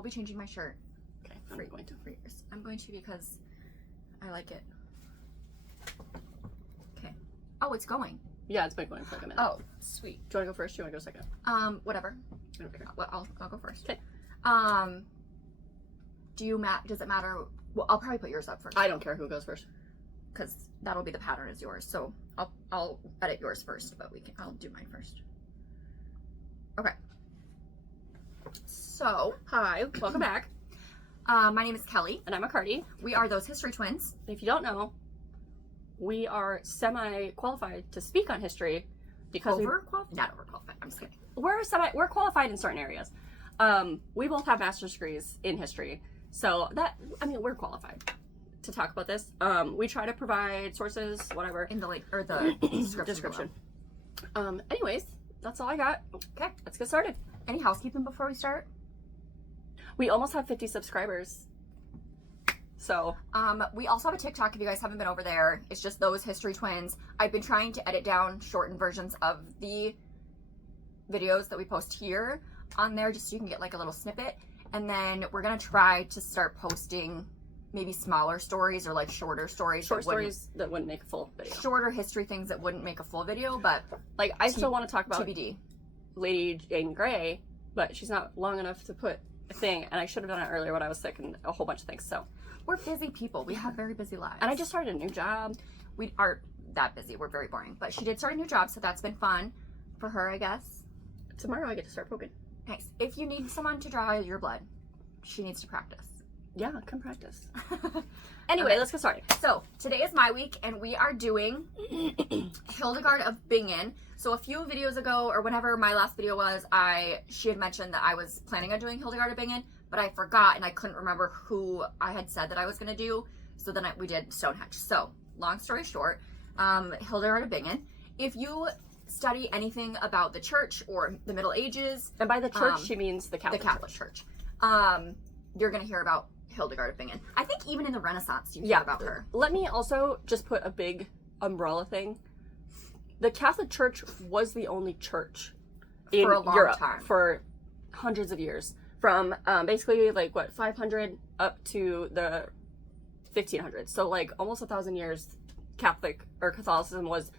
will be changing my shirt. Okay, I'm going to. For yours. I'm going to because I like it. Okay. Oh, it's going. Yeah, it's been going for like a minute. Oh, sweet. Do you want to go first? Do you want to go second? Whatever. I don't care. Well, I'll go first. Okay. Does it matter? Well, I'll probably put yours up first. I don't care who goes first. Because that'll be the pattern is yours. So I'll edit yours first, but I'll do mine first. Okay. So, Hi, welcome back. my name is Kelly. And I'm Cardi. We are those history twins. If you don't know, we are semi-qualified to speak on history because Not overqualified. I'm just kidding. we're qualified in certain areas. We both have master's degrees in history, so we're qualified to talk about this. We try to provide sources, whatever, In the link or the description. Anyways, that's all I got. Okay. Let's get started. Any housekeeping before we start? We almost have 50 subscribers. So, We also have a TikTok if you guys haven't been over there. It's just those history twins. I've been trying to edit down shortened versions of the videos that we post here on there just so you can get like a little snippet. And then we're going to try to start posting maybe smaller stories or like shorter stories. short stories that wouldn't make a full video. Shorter history things that wouldn't make a full video, but Like, I still want to talk about TBD. Lady Jane Grey, but she's not long enough to put a thing, and I should have done it earlier when I was sick and a whole bunch of things. So We're busy people. We have very busy lives. and I just started a new job. We aren't that busy. We're very boring. But she did start a new job, so that's been fun for her, I guess. Tomorrow I get to start poking. Nice. If you need someone to draw your blood, she needs to practice. Yeah, come practice. Anyway, let's get started. So today is my week, and we are doing Hildegard of Bingen. So a few videos ago, or whenever my last video was, she had mentioned that I was planning on doing Hildegard of Bingen, but I forgot and I couldn't remember who I had said that I was going to do. So then we did Stonehenge. So long story short, Hildegard of Bingen. If you study anything about the church or the Middle Ages, And by the church, she means the Catholic, Church, you're going to hear about Hildegard of Bingen. I think even in the Renaissance you hear about her. Let me also just put a big umbrella thing. The Catholic Church was the only church in For a long Europe time. for hundreds of years. From basically 500 up to the 1500s. So like almost 1,000 years Catholicism was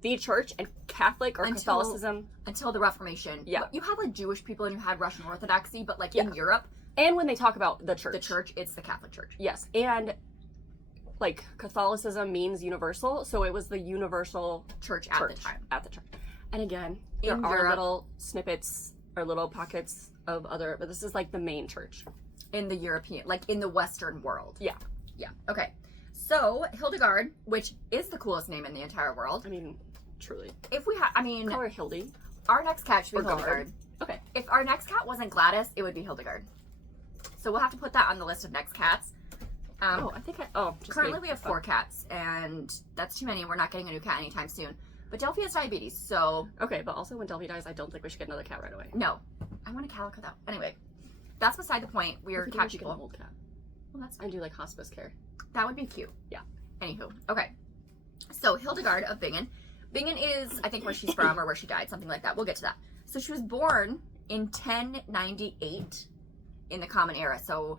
the church, and Catholic or Catholicism until the Reformation. Yeah. You had like Jewish people and you had Russian Orthodoxy, but like in Europe, and when they talk about the church, it's the Catholic Church. Yes, and like Catholicism means universal, so it was the universal church at the time. And again, In there are Europe, little snippets or little pockets of other, but this is like the main church in the European, like in the Western world. Yeah. Okay. So Hildegard, which is the coolest name in the entire world. I mean, truly. If we Call her Hildy. our next cat should be Or Hildegard. Guard. Okay. If our next cat wasn't Gladys, it would be Hildegard. So we'll have to put that on the list of next cats. Just Currently kidding. we have 4 cats, and that's too many. We're not getting a new cat anytime soon. But Delphi has diabetes, so... Okay, but also when Delphi dies, I don't think we should get another cat right away. No. I want a calico, though. Anyway, that's beside the point. We are cat Get people. an old cat. Well, that's fine. And do like hospice care. That would be cute. Yeah. Anywho. Okay. So, Hildegard of Bingen. Bingen is, I think, where she's from or where she died, something like that. We'll get to that. So, she was born in 1098 in the Common Era. So,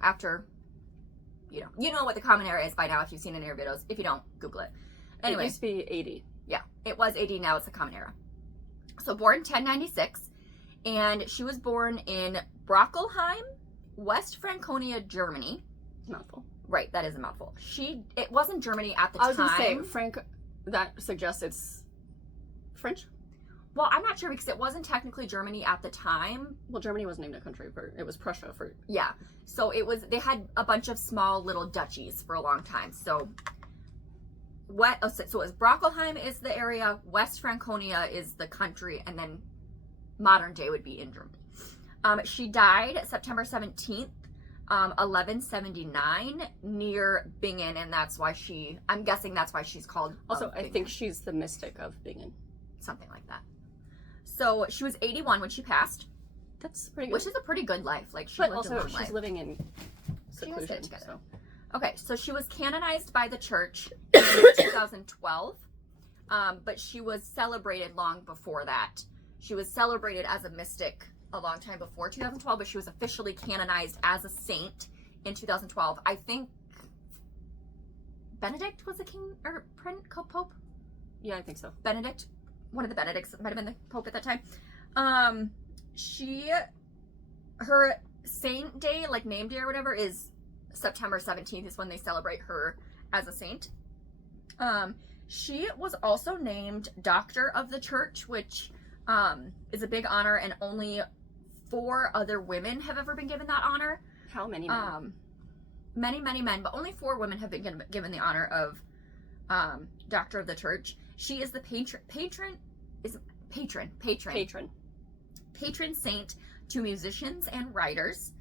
after... You know what the Common Era is by now if you've seen any of our videos. If you don't, Google it. Anyway. It used to be 80. Yeah, it was 80, now it's the Common Era. So born in 1096, and she was born in Brockelheim, West Franconia, Germany. Mouthful. Right, that is a mouthful. It wasn't Germany at the time. I was going to say, Frank, that suggests it's French? Well, I'm not sure because it wasn't technically Germany at the time. Well, Germany wasn't named a country, it was Prussia for... Yeah, so they had a bunch of small little duchies for a long time, so... So it was Brockelheim is the area, West Franconia is the country, and then modern day would be in Germany. She died September 17th, 1179, near Bingen, and I'm guessing that's why she's called Also, I Bingen. think she's the mystic of Bingen. Something like that. So she was 81 when she passed. That's pretty good. Which is a pretty good life. Like, but also, she's living in seclusion. So. Okay, so she was canonized by the church in 2012, but she was celebrated long before that. She was celebrated as a mystic a long time before 2012, but she was officially canonized as a saint in 2012. I think Benedict was the king or pope. Yeah, I think so. Benedict, one of the Benedicts, might have been the pope at that time. Her saint day, like name day or whatever, is September 17th is when they celebrate her as a saint. She was also named Doctor of the Church, which is a big honor, and only 4 other women have ever been given that honor. How many men? Many men, but only 4 women have been given the honor of Doctor of the Church. She is the patron saint to musicians and writers.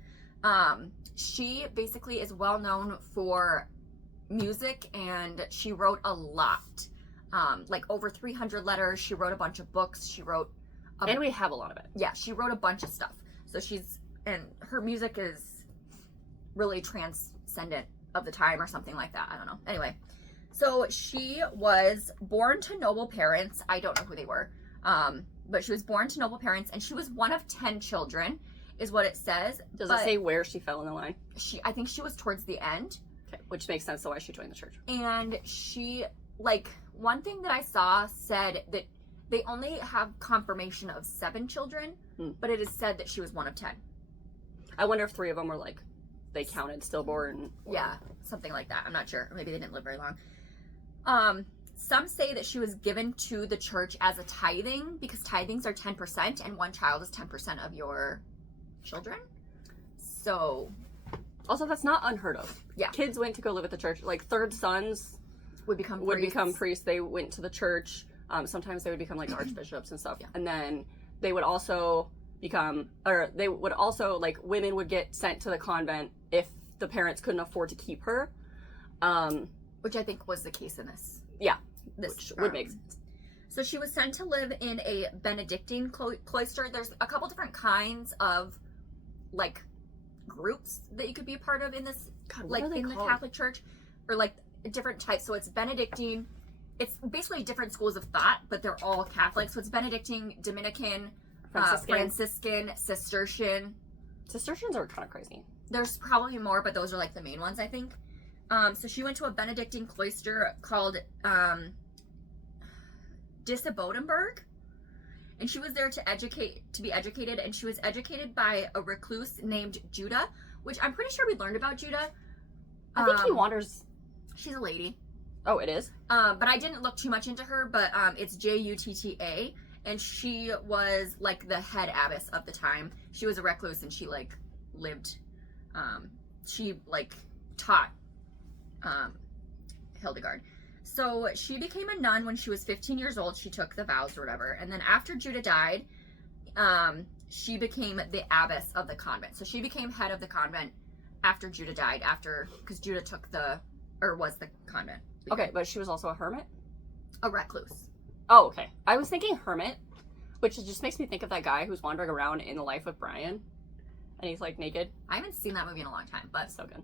She basically is well known for music, and she wrote a lot. Like over 300 letters. She wrote a bunch of books. She wrote and we have a lot of it. Yeah, she wrote a bunch of stuff. So and her music is really transcendent of the time or something like that. I don't know. Anyway, so she was born to noble parents. I don't know who they were. But she was born to noble parents, and she was one of 10 children, is what it says. Does it say where she fell in the line? I think she was towards the end. Okay, which makes sense to why she joined the church. And she, one thing that I saw said that they only have confirmation of 7 children, but it is said that she was one of 10. I wonder if 3 of them were they counted stillborn. Yeah, something like that. I'm not sure. Maybe they didn't live very long. Some say that she was given to the church as a tithing, because tithings are 10%, and 1 child is 10% of your children. So, also, that's not unheard of. Yeah, kids went to go live at the church. Third sons would become priests. They went to the church. Sometimes they would become archbishops and stuff. Yeah. And then they would also women would get sent to the convent if the parents couldn't afford to keep her. Which I think was the case in this. Yeah. This would make sense. So she was sent to live in a Benedictine cloister. There's a couple different kinds of groups that you could be a part of in this, in the Catholic Church, or different types. So it's Benedictine. It's basically different schools of thought, but they're all Catholic. So it's Benedictine, Dominican, Franciscan, Cistercian. Cistercians are kind of crazy. There's probably more, but those are the main ones, I think. So she went to a Benedictine cloister called Disibodenberg, and she was there to be educated, and she was educated by a recluse named Judah, which I'm pretty sure we learned about Judah. I think he wanders. She's a lady. Oh, it is? But I didn't look too much into her, but it's Jutta, and she was the head abbess of the time. She was a recluse, and she lived, she taught Hildegard. So she became a nun when she was 15 years old. She took the vows or whatever. And then after Judah died, she became the abbess of the convent. So she became head of the convent after Judah died, because Judah was the convent. Okay, but she was also a hermit? A recluse. Oh, okay. I was thinking hermit, which just makes me think of that guy who's wandering around in The Life of Brian, and he's naked. I haven't seen that movie in a long time, but so good.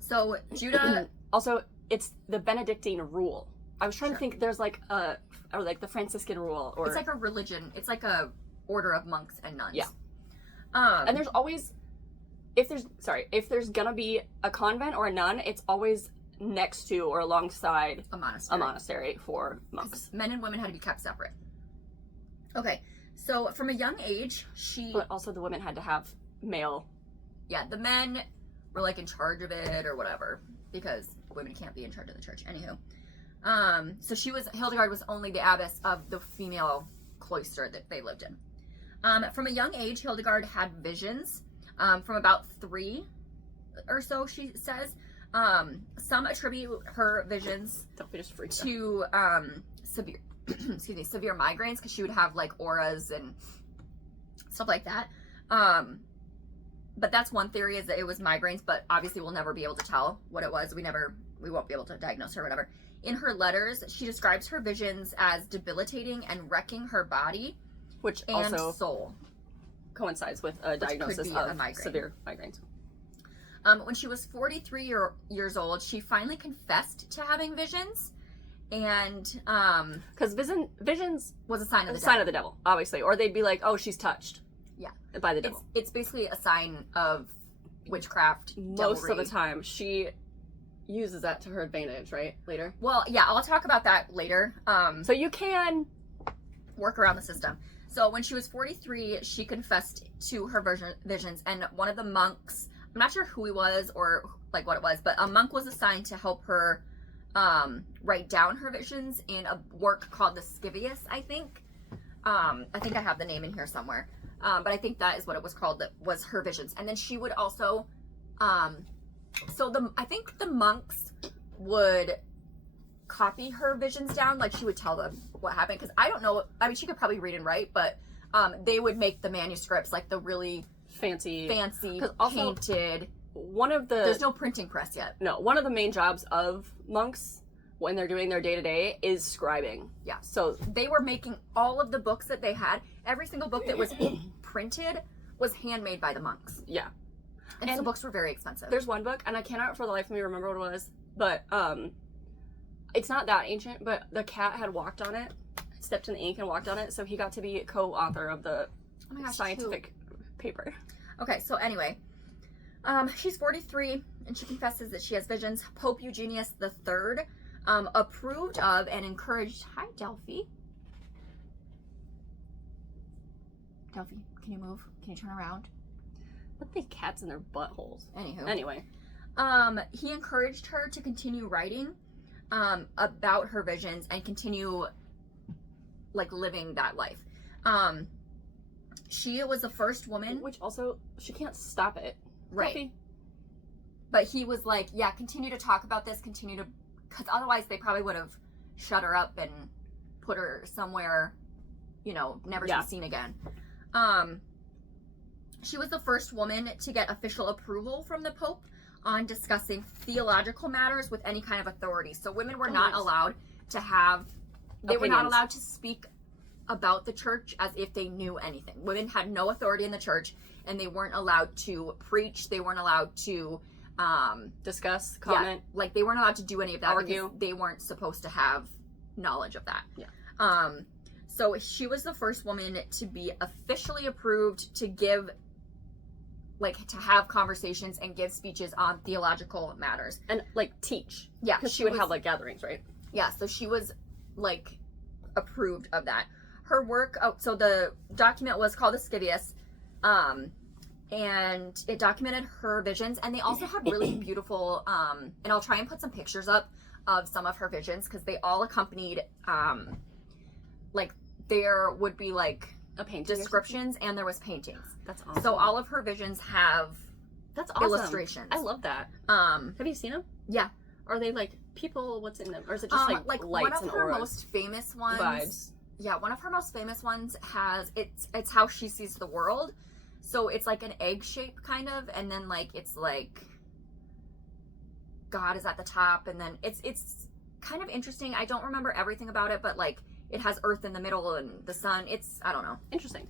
So Judah. Also, it's the Benedictine rule. I was trying to think. There's or the Franciscan rule, or it's a religion. It's a order of monks and nuns. Yeah. And there's always, if there's gonna be a convent or a nun, it's always next to or alongside a monastery for monks. Men and women had to be kept separate. Okay, so from a young age, But also the women had to have male. Yeah, the men were in charge of it or whatever, because women can't be in charge of the church. Anywho, so Hildegard was only the abbess of the female cloister that they lived in. From a young age, Hildegard had visions. From about 3 or so, she says. Some attribute her visions to severe severe migraines, because she would have auras and stuff like that. But that's one theory, is that it was migraines, but obviously we'll never be able to tell what it was. We won't be able to diagnose her or whatever. In her letters, she describes her visions as debilitating and wrecking her body, which and also soul. Coincides with a diagnosis of severe migraines. When she was 43 years old, she finally confessed to having visions, and because visions was a sign of the devil. Sign of the devil, obviously, or they'd be oh, she's touched. by the devil. It's basically a sign of witchcraft. Most of the time, she uses that to her advantage, right? Later. Well, yeah, I'll talk about that later. So you can work around the system. So when she was 43, she confessed to her visions, and one of the monks, I'm not sure who he was or like what it was, but a monk was assigned to help her write down her visions in a work called the Scivias, I think. I think I have the name in here somewhere. But I think that is what it was called, that was her visions. And then she would also, I think the monks would copy her visions down, like she would tell them what happened, because I don't know, I mean, she could probably read and write, but they would make the manuscripts, like the really fancy painted. There's no printing press yet. No, one of the main jobs of monks when they're doing their day-to-day is scribing. Yeah. So they were making all of the books that they had. Every single book that was printed was handmade by the monks. Yeah. And so books were very expensive. There's one book, and I cannot for the life of me remember what it was, but it's not that ancient, but the cat had walked on it, stepped in the ink and walked on it, so he got to be co-author of the scientific paper. Okay, so anyway, she's 43, and she confesses that she has visions. Pope Eugenius III approved of and encouraged... Hi, Delphi. Delphi, can you move? Can you turn around? What the cats in their buttholes? Anyway. He encouraged her to continue writing about her visions and continue like living that life. She was the first woman, which also she can't stop it, right? Delphi. But he was like, yeah, continue to talk about this, because otherwise they probably would have shut her up and put her somewhere, never to be seen again. She was the first woman to get official approval from the Pope on discussing theological matters with any kind of authority. So women were not allowed to have, they were not allowed to speak about the church as if they knew anything. Women had no authority in the church, and they weren't allowed to preach. They weren't allowed to discuss, comment. Yeah, like they weren't allowed to do any of that. Argue. Because they weren't supposed to have knowledge of that. Yeah. So she was the first woman to be officially approved to give, to have conversations and give speeches on theological matters. And, teach. Yeah. Because she would have, gatherings, right? Yeah, so she was, approved of that. Her work, so the document was called the Scivias, and it documented her visions, and they also had really beautiful, and I'll try and put some pictures up of some of her visions, because they all accompanied, there would be, a painting descriptions, and there was paintings. That's awesome. So all of her visions have illustrations. I love that. Have you seen them? Yeah. Are they, people, what's in them? Or is it just, lights one of and her auras? most famous ones... Vibes. Yeah, one of her most famous ones has, it's how she sees the world. So it's like an egg shape kind of, and then it's God is at the top, and then it's kind of interesting. I don't remember everything about it, but it has Earth in the middle and the sun. I don't know. Interesting.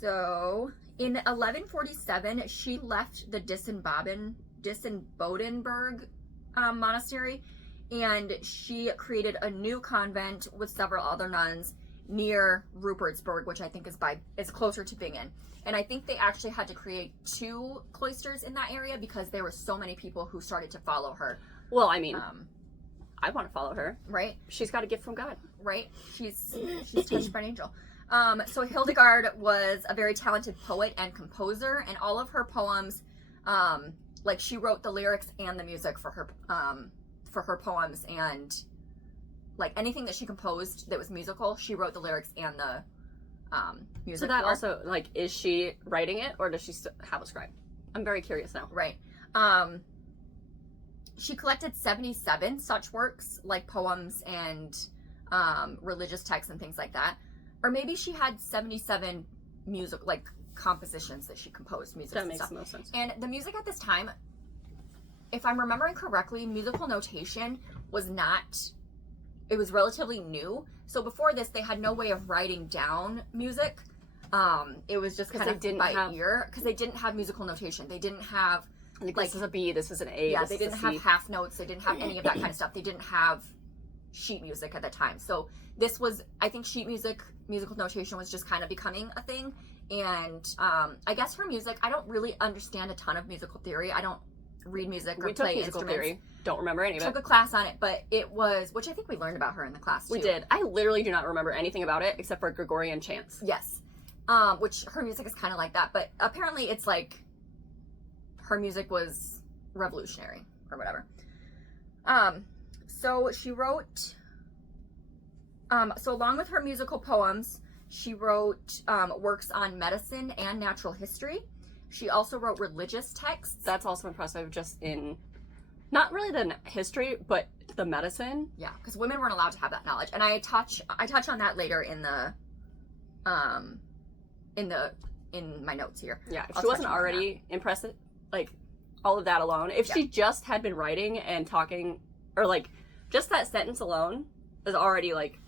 So in 1147, she left the Dissenbodenberg monastery, and she created a new convent with several other nuns near Rupertsberg, which I think is closer to Bingen. And I think they actually had to create 2 cloisters in that area because there were so many people who started to follow her. Well, I mean, I want to follow her. Right? She's got a gift from God. Right? She's touched by an angel. So Hildegard was a very talented poet and composer, and all of her poems, she wrote the lyrics and the music for her poems, and anything that she composed that was musical, she wrote the lyrics and the music. So that also, is she writing it, or does she have a scribe? I'm very curious now. Right. She collected 77 such works, poems and religious texts and things like that. Or maybe she had 77 music, compositions that she composed, music and stuff. That makes the most sense. And the music at this time, if I'm remembering correctly, musical notation was relatively new. So before this, they had no way of writing down music. It was just kind of by ear, because they didn't have musical notation. They didn't have this is a B, this is an A. Yeah, they didn't have half notes. They didn't have any of that kind of stuff. They didn't have sheet music at the time. So this was, I think sheet musical notation was just kind of becoming a thing. And I guess her music, I don't really understand a ton of musical theory. I don't read music or play musical instruments. Theory. Don't remember any of it. Took a class on it, but it was, which I think we learned about her in the class too. We did. I literally do not remember anything about it except for Gregorian chants. Yes. Which her music is kind of like that, but apparently it's like her music was revolutionary or whatever. So she wrote, so along with her musical poems, she wrote works on medicine and natural history. She also wrote religious texts. That's also impressive, just in, not really the history, but the medicine. Yeah, because women weren't allowed to have that knowledge. And I touch on that later in my notes here. Yeah, if she wasn't already impressive, like, all of that alone, if she just had been writing and talking, or like, just that sentence alone is already like,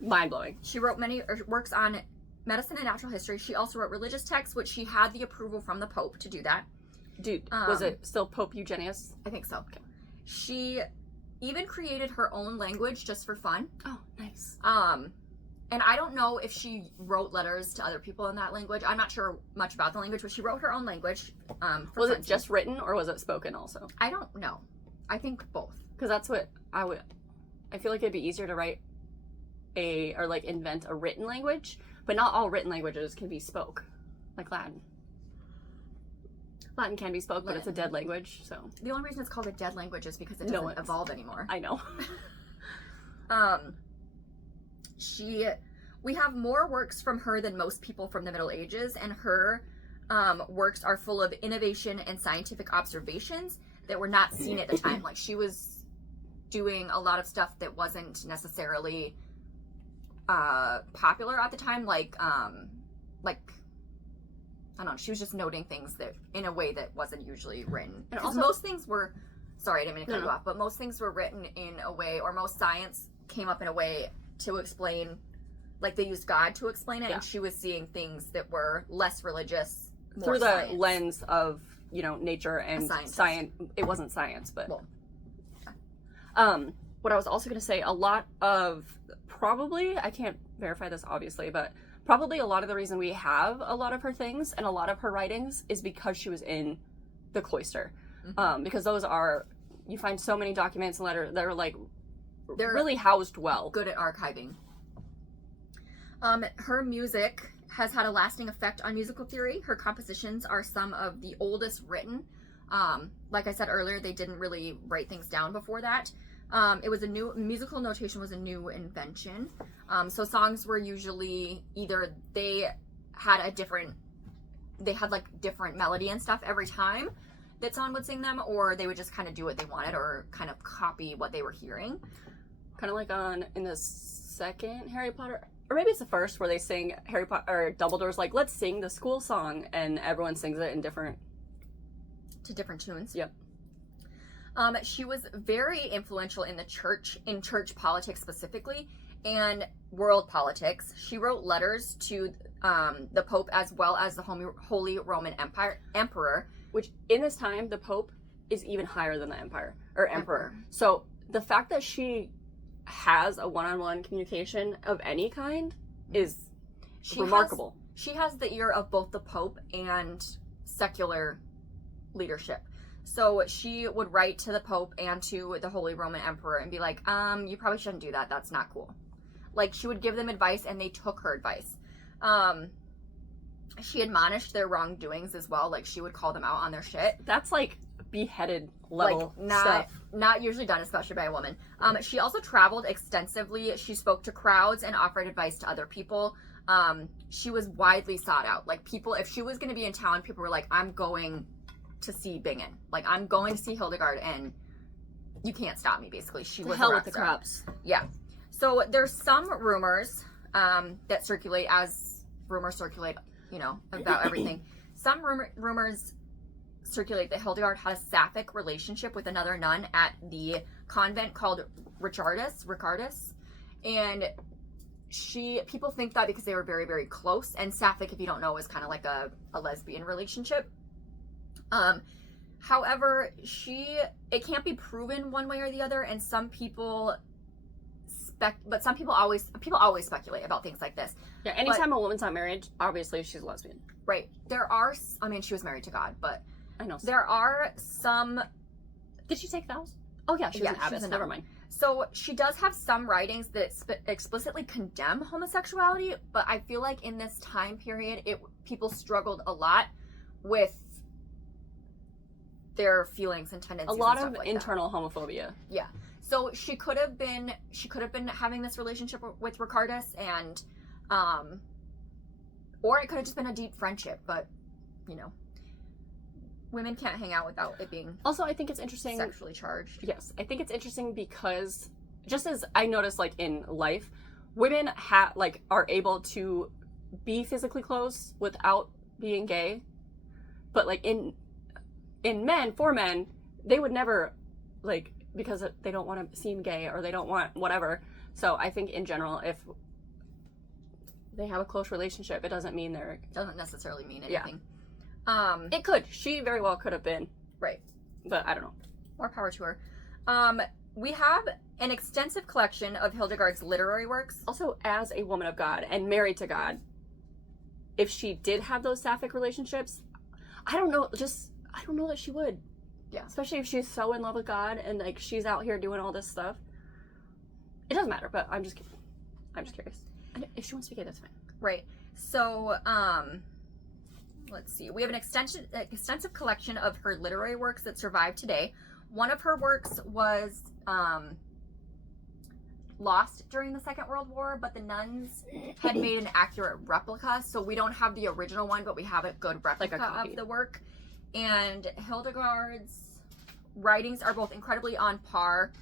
mind-blowing. She wrote many works on medicine and natural history. She also wrote religious texts, which she had the approval from the Pope to do that. Dude, was it still Pope Eugenius? I think so. Okay. She even created her own language just for fun. Oh, nice. And I don't know if she wrote letters to other people in that language. I'm not sure much about the language, but she wrote her own language. Was it just written or was it spoken also? I don't know. I think both. Because that's what I feel like it'd be easier to write or like invent a written language, but not all written languages can be spoke, like Latin. Latin can be spoke, but it's a dead language, so. The only reason it's called a dead language is because it doesn't evolve anymore. I know. We have more works from her than most people from the Middle Ages, and her works are full of innovation and scientific observations that were not seen at the time. Like, she was doing a lot of stuff that wasn't necessarily popular at the time, like I don't know, she was just noting things that in a way that wasn't usually written. And also most things were, sorry, I didn't mean to cut you off, but most things were written in a way, or most science came up in a way to explain, like they used God to explain it, and she was seeing things that were less religious, more through the science. lens of, you know, nature and science. It wasn't science, but what I was also going to say, a lot of, probably, I can't verify this obviously, but probably a lot of the reason we have a lot of her things and a lot of her writings is because she was in the cloister. Because those are, you find so many documents and letters that are like, they're really housed well. Good at archiving. Her music has had a lasting effect on musical theory. Her compositions are some of the oldest written. Like I said earlier, they didn't really write things down before that. It was musical notation was a new invention. So songs were usually either they had like different melody and stuff every time that someone would sing them, or they would just kind of do what they wanted or kind of copy what they were hearing. Kind of like in the second Harry Potter, or maybe it's the first, where they sing Harry Potter, or Dumbledore's like, let's sing the school song, and everyone sings it in different tunes. Yep. She was very influential in church politics specifically, and world politics. She wrote letters to the Pope as well as the Holy Roman Emperor. Which, in this time, the Pope is even higher than the Emperor. So, the fact that she has a one-on-one communication of any kind is remarkable. She has the ear of both the Pope and secular leadership. So she would write to the Pope and to the Holy Roman Emperor and be like, you probably shouldn't do that. That's not cool. Like, she would give them advice, and they took her advice. She admonished their wrongdoings as well. Like, she would call them out on their shit. That's like beheaded level stuff. Not usually done, especially by a woman. She also traveled extensively. She spoke to crowds and offered advice to other people. She was widely sought out. Like, people, if she was going to be in town, people were like, I'm going to see Bingen. Like, I'm going to see Hildegard, and you can't stop me, basically. She was hell a with the crops. Yeah. So there's some rumors that circulate, as rumors circulate, you know, about everything. Some rumors circulate that Hildegard had a sapphic relationship with another nun at the convent called Ricardus, and people think that because they were very, very close. And sapphic, if you don't know, is kind of like a lesbian relationship. However, it can't be proven one way or the other, and some people but some people always speculate about things like this. Yeah, anytime a woman's not married, obviously she's a lesbian. Right. There are, I mean, she was married to God, but I know. There are some. Did she take vows? Oh yeah, she was an abbess. Never mind. So she does have some writings that explicitly condemn homosexuality, but I feel like in this time period, people struggled a lot with their feelings and tendencies. A lot of like internal homophobia. Yeah. So she could have been having this relationship with Ricardus, and or it could have just been a deep friendship, but you know, women can't hang out without it being also, I think it's interesting sexually charged. Yes, I think it's interesting because just as I noticed, like in life, women are able to be physically close without being gay, but like in men, they would never, like, because they don't want to seem gay or they don't want whatever. So I think in general, if they have a close relationship, it doesn't necessarily mean anything. Yeah. It could. She very well could have been. Right. But I don't know. More power to her. We have an extensive collection of Hildegard's literary works. Also, as a woman of God and married to God, if she did have those sapphic relationships, I don't know that she would. Yeah. Especially if she's so in love with God and like she's out here doing all this stuff. It doesn't matter, but I'm just curious. And if she wants to be gay, that's fine. Right. So, let's see. We have an extensive collection of her literary works that survive today. One of her works was lost during the Second World War, but the nuns had made an accurate replica, so we don't have the original one, but we have a good replica of the work. And Hildegard's writings are both incredibly on par.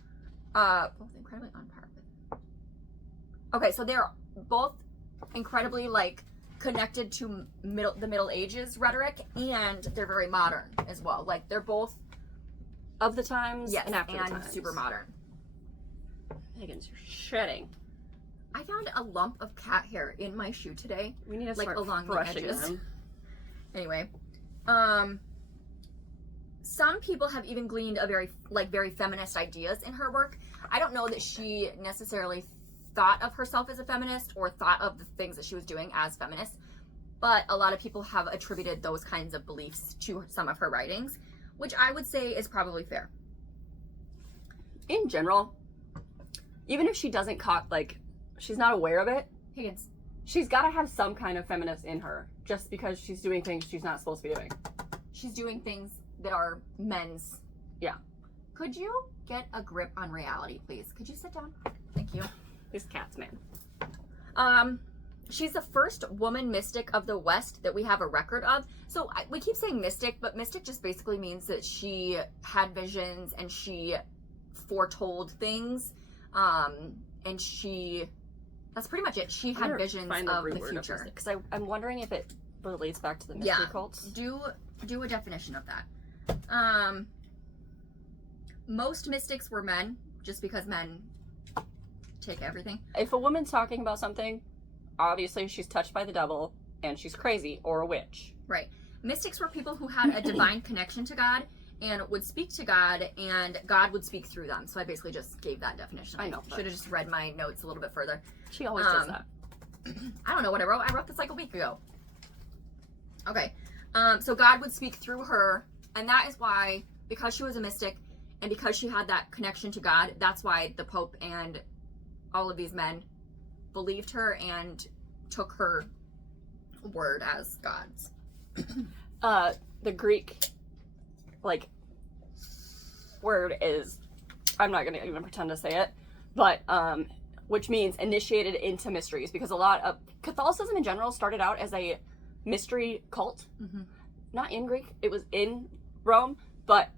Okay, so they're both incredibly like connected to the Middle Ages rhetoric, and they're very modern as well. Like they're both of the times, yes, and after and the times. Super modern. Megan's, you're shedding. I found a lump of cat hair in my shoe today. We need to like start along brushing the edges. them. Anyway, some people have even gleaned very feminist ideas in her work. I don't know that she necessarily thought of herself as a feminist or thought of the things that she was doing as feminist, but a lot of people have attributed those kinds of beliefs to some of her writings, which I would say is probably fair. In general, even if she doesn't she's not aware of it, Higgins, she's got to have some kind of feminist in her, just because she's doing things she's not supposed to be doing. She's doing things that are men's. Yeah. Could you get a grip on reality, please? Could you sit down? Thank you. These cats, man. She's the first woman mystic of the West that we have a record of. So we keep saying mystic, but mystic just basically means that she had visions and she foretold things. And that's pretty much it. She had visions of the future. Because I'm wondering if it relates back to the mystery cults. Do a definition of that. Most mystics were men, just because men take everything. If a woman's talking about something, obviously she's touched by the devil and she's crazy or a witch. Right. Mystics were people who had a divine connection to God and would speak to God, and God would speak through them. So I basically just gave that definition. I know. Should have just read my notes a little bit further. She always does that. I don't know what I wrote. I wrote this like a week ago. Okay. So God would speak through her, and that is why, because she was a mystic and because she had that connection to God, that's why the Pope and all of these men believed her and took her word as God's. The Greek, word is, I'm not going to even pretend to say it, but, which means initiated into mysteries, because a lot of Catholicism in general started out as a mystery cult. Mm-hmm. Not in Greek, it was in Rome, but,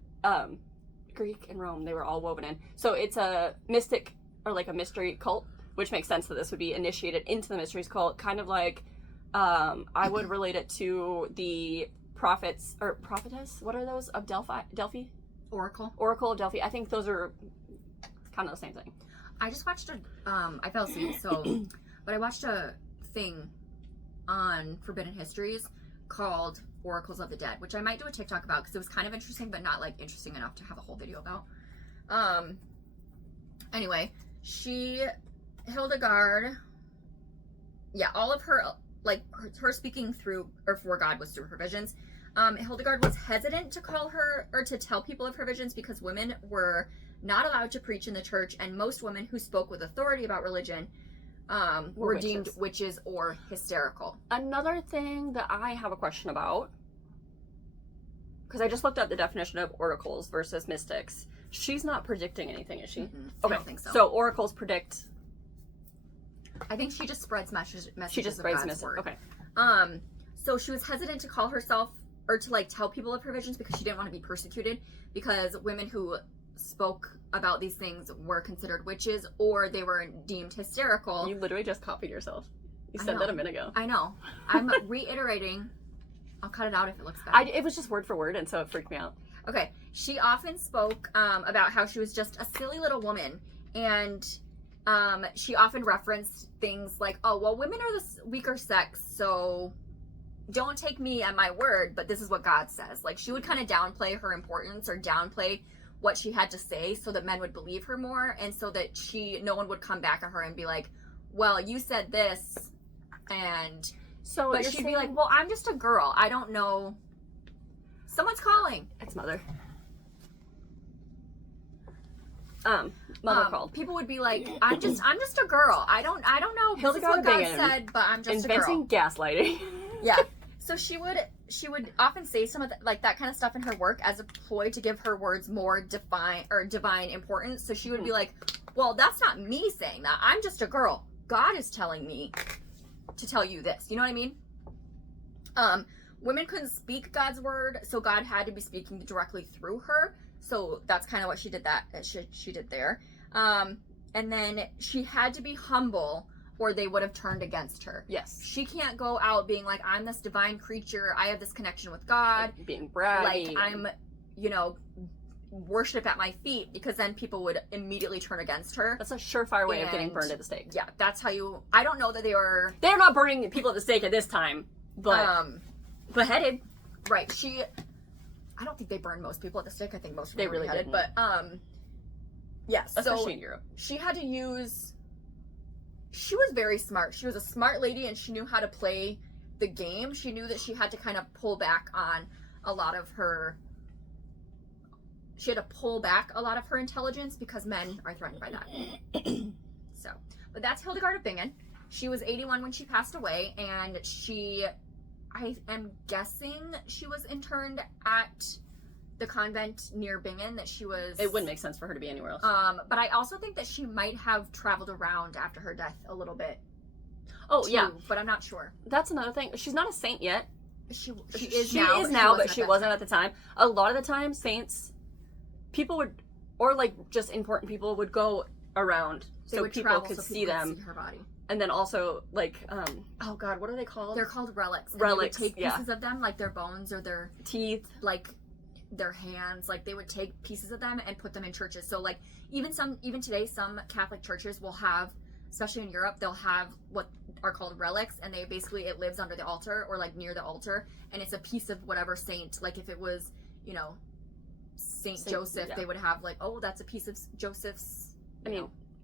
Greek and Rome, they were all woven in. So it's a mystic, or like a mystery cult, which makes sense that this would be initiated into the mysteries cult, kind of like, I would relate it to the prophets, or prophetess, what are those, of Delphi? Oracle of Delphi. I think those are kind of the same thing. I just watched I fell asleep, but I watched a thing on Forbidden Histories called Oracles of the Dead, which I might do a TikTok about because it was kind of interesting, but not interesting enough to have a whole video about. Anyway, she Hildegard, yeah, all of her, like, her speaking through, or for God was through her visions. Hildegard was hesitant to call her, or to tell people of her visions, because women were not allowed to preach in the church, and most women who spoke with authority about religion were deemed witches or hysterical. Another thing that I have a question about, because I just looked up the definition of oracles versus mystics. She's not predicting anything, is she? Mm-hmm. Okay. I don't think so. So oracles predict. I think she just spreads messages. She just spreads messages. Okay. So she was hesitant to call herself, or to like tell people of her visions, because she didn't want to be persecuted, because women who spoke about these things were considered witches, or they were deemed hysterical. You literally just copied yourself. You said that a minute ago. I know. I'm reiterating. I'll cut it out if it looks bad. It was just word for word, and so it freaked me out. Okay. She often spoke about how she was just a silly little woman, and she often referenced things like, oh, well, women are the weaker sex, so don't take me at my word, but this is what God says. Like, she would kind of downplay her importance, or downplay what she had to say, so that men would believe her more, and so that no one would come back at her and be like, well, you said this, and so but she'd be like, well, I'm just a girl, I don't know. Someone's calling. It's mother. Mother called. People would be like, I'm just a girl, I don't know. Hildegard of Bingen said, but I'm just a girl. Inventing gaslighting. Yeah. So she would often say some of that kind of stuff in her work as a ploy to give her words more divine importance. So she would be like, well, that's not me saying that. I'm just a girl. God is telling me to tell you this. You know what I mean? Women couldn't speak God's word, so God had to be speaking directly through her. So that's kind of what she did she did there. And then she had to be humble, or they would have turned against her. Yes. She can't go out being like, I'm this divine creature, I have this connection with God. Like being braggy. Like, I'm, worship at my feet, because then people would immediately turn against her. That's a surefire way of getting burned at the stake. Yeah, that's how I don't know that they're not burning people at the stake at this time, but beheaded. Right. I don't think they burned most people at the stake. I think most people they really beheaded, didn't. But, yeah, especially in Europe. She had to use... She was very smart. She was a smart lady, and she knew how to play the game. She knew that she had to kind of pull back on a lot of her... She had to pull back a lot of her intelligence, because men are threatened by that. So, but that's Hildegard of Bingen. She was 81 when she passed away, and I am guessing she was interned at the convent near Bingen that she was... It wouldn't make sense for her to be anywhere else. But I also think that she might have traveled around after her death a little bit. Oh, too, yeah. But I'm not sure. That's another thing. She's not a saint yet. She is now, but she wasn't at the time. A lot of the time, saints, people would, or like just important people would go around so people could see them. See her body. And then also, like, oh God, what are they called? They're called relics. Relics, they would take pieces of them, like their bones or their teeth, like their hands. Like, they would take pieces of them and put them in churches. So, like, even today, some Catholic churches will have, especially in Europe, they'll have what are called relics, and it lives under the altar, or like near the altar, and it's a piece of whatever saint. Like, if it was, Saint Joseph, they would have like, oh, that's a piece of Joseph's.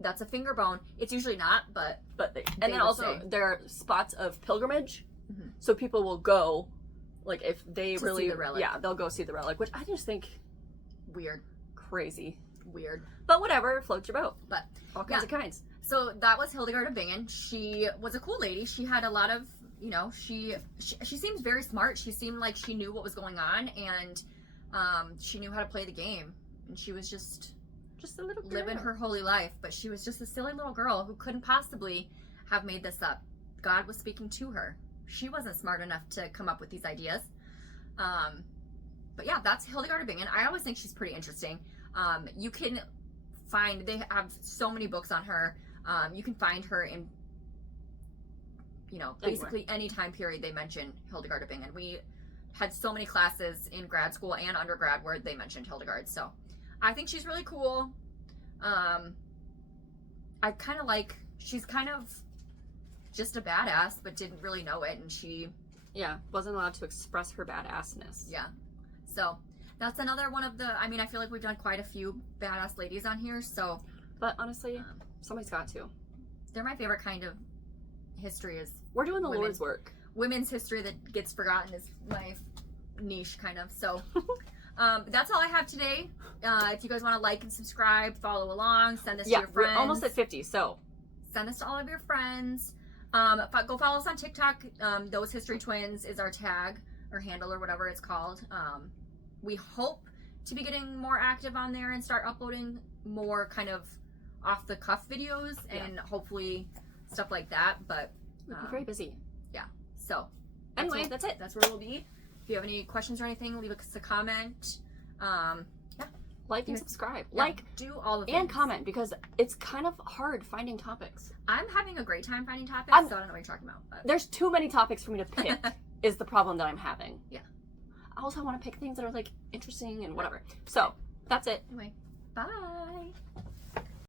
That's a finger bone. It's usually not, but and then also there are spots of pilgrimage, so people will go, like, if they really, see the relic. Yeah, they'll go see the relic, which I just think crazy, weird, but whatever, floats your boat. But all kinds of kinds. So that was Hildegard of Bingen. She was a cool lady. She had a lot of, she seemed very smart. She seemed like she knew what was going on, and she knew how to play the game, and she was just a little girl living her holy life. But she was just a silly little girl who couldn't possibly have made this up. God was speaking to her. She wasn't smart enough to come up with these ideas. But yeah, that's Hildegard of Bingen. I always think she's pretty interesting. You can find, they have so many books on her. You can find her in, basically any time period they mention Hildegard of Bingen. We had so many classes in grad school and undergrad where they mentioned Hildegard. So I think she's really cool. I kind of like, she's kind of just a badass, but didn't really know it, and she wasn't allowed to express her badassness. Yeah. So that's another one of the, I feel like we've done quite a few badass ladies on here, so. But honestly, somebody's got to. They're my favorite kind of history. Is We're doing the women. Lord's work. Women's history that gets forgotten is my niche, kind of. So that's all I have today. If you guys want to like and subscribe, follow along, send this to your friends. We're almost at 50, so send this to all of your friends. Go follow us on TikTok. Those History Twins is our tag or handle or whatever it's called. We hope to be getting more active on there and start uploading more kind of off the cuff videos and hopefully stuff like that. But we're very busy. Yeah. So anyway, that's it. That's where we'll be. If you have any questions or anything, leave us a comment. Like and subscribe. Do all the things. And comment, because it's kind of hard finding topics. I'm having a great time finding topics, so I don't know what you're talking about. But. There's too many topics for me to pick is the problem that I'm having. Yeah. I also want to pick things that are like interesting and whatever. So that's it. Anyway, bye.